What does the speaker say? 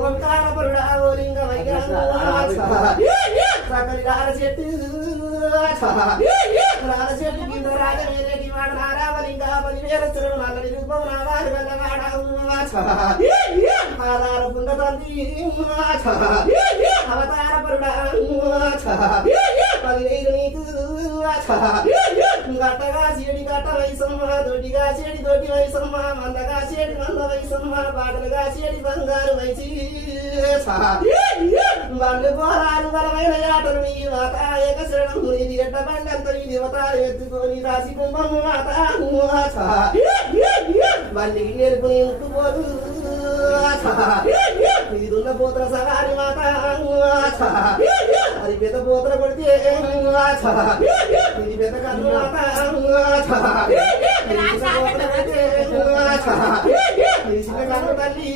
ఓంకారపరుడా ఓ లింగమయ్యా సకలి రాలచెట్టు రాలచెట్టు కింద రాజమేరేటి వాడ నారావలింగ 10,000 చెరువు నల్లని రూపం నా వారి వెళ్ళవాడ పాదాల పుండ తంది అవతారపరుడా 10,000 నీకు గట్టగా చేడి గట్ట వయసమ్మ దొడ్డిగా చేడి దొడ్డి వయసమ్మ మందగా చేడి మంద వయసమ్మ బాటలుగా చేడి బంగారు వయసి బండ్లు పోరాలు బలమైన ఆటలు నీ మాత ఏకశరణం నీది ఎడ్డ బండంత ఈ దేవతాలు ఎత్తుకొని రాసి కుంభము మాత బండికి నేర్పుని ముట్టుకోదు ఇదిన్న పోతల సవారి మాత అది పెద్ద పోతల కొడితే ఇది పెద్ద కన్ను మాత చిన్న కన్ను తల్లి